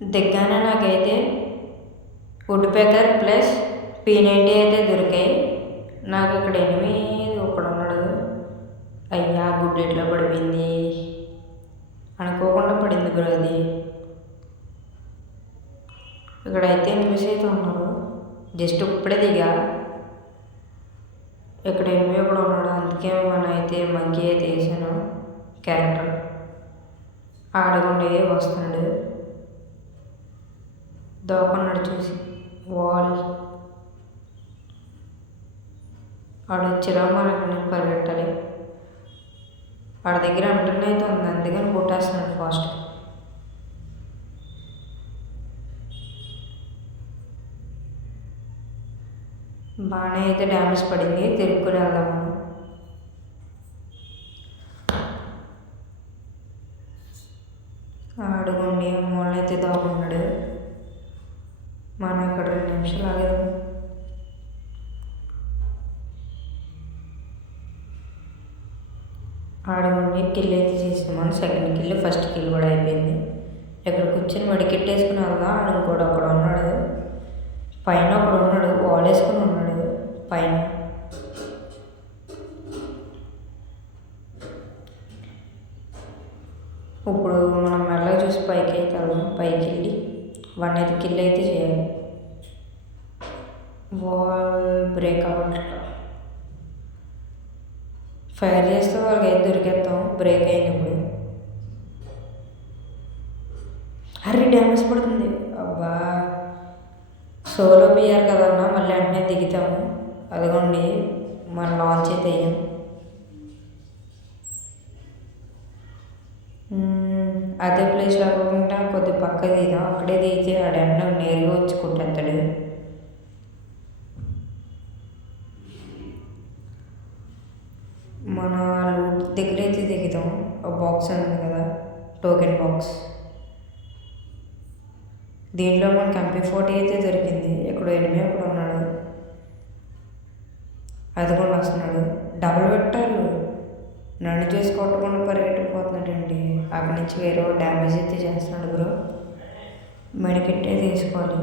దిగ్గానే నాకైతే would pecker plus P90 అయితే దొరికాయి. నాకు ఇక్కడ ఎనిమిది ఒకడు ఉన్నాడు. అయ్యా గుడ్డెట్లో పడిపోయింది, అనుకోకుండా పడింది బ్రో. అది ఇక్కడైతే ఎనిమిది అయితే ఉన్నారు. జస్ట్ ఇప్పుడే దిగా, ఇక్కడ ఎనిమిది ఒకడు ఉన్నాడు. అందుకే మనం అయితే మంకీ అయితే వేసాను క్యారెక్టర్. ఆడకుండా వస్తున్నాడు, దోకున్నాడు చూసి వాల్. ఆడొచ్చిరా మనకి పరిగెట్టాలి. వాడి దగ్గర అంటున్న అయితే ఉంది, అందుకని కొట్టేస్తున్నాడు ఫాస్ట్. బాగానే అయితే డ్యామేజ్ పడింది. తిరుక్కుని వెళ్దాము. ఆడుకోండి మూల అయితే దాక్కున్నాడు. మనం ఇక్కడ 2 నిమిషాలు ఆగదు. ఆడుకోండి కిల్ అయితే చేసాము. సెకండ్ కిల్, ఫస్ట్ కిల్ కూడా అయిపోయింది. ఇక్కడ కూర్చొని వడికెట్టేసుకుని వెళ్దాం. ఆడు కూడా ఒకడు ఉన్నాడు పైన, ఒకడు ఉన్నాడు వాల్ వేసుకుని ఉన్నాడు పైన. ఇప్పుడు మనం మెల్లగా చూసి పైకి అయితే వెళ్దాం. పైకి వెళ్ళి వన్ అయితే కిల్ అయితే చేయాలి. వాల్ బ్రేక్ అవ్వట్లేదు. ఫైర్ చేస్తే వాళ్ళకి అయితే దొరికేస్తాం. బ్రేక్ అయింది ఇప్పుడు. అరే డ్యామేజ్ పడుతుంది. అబ్బా సోలో పియర్ కదన్నా, మళ్ళీ వెంటనే దిగుతాము. అదిగోండి మన లాంచ్ అయితే అయ్యాం. అదే ప్లేస్ కాకుండా కొద్ది పక్క దిగుదాం. అక్కడే దిగితే ఆడన్న నేరుగా వచ్చి కొట్టేస్తాడు. మన లూట్ దగ్గర అయితే దిగుతాం. బాక్స్ ఉంది కదా, టోకెన్ బాక్స్. దీంట్లో మనకి MP40 అయితే దొరికింది. ఇక్కడ ఎనిమిది ఒకడు ఉన్నాడు, అది కూడా వస్తున్నాడు. డబుల్ పెట్టారు, నన్ను చూసి కొట్టకుండా పరిగెట్టిపోతున్నాడండి. అక్కడి నుంచి వేరే డ్యామేజ్ అయితే చేస్తున్నాడు బ్రో. మెడికెట్టే తీసుకోవాలి.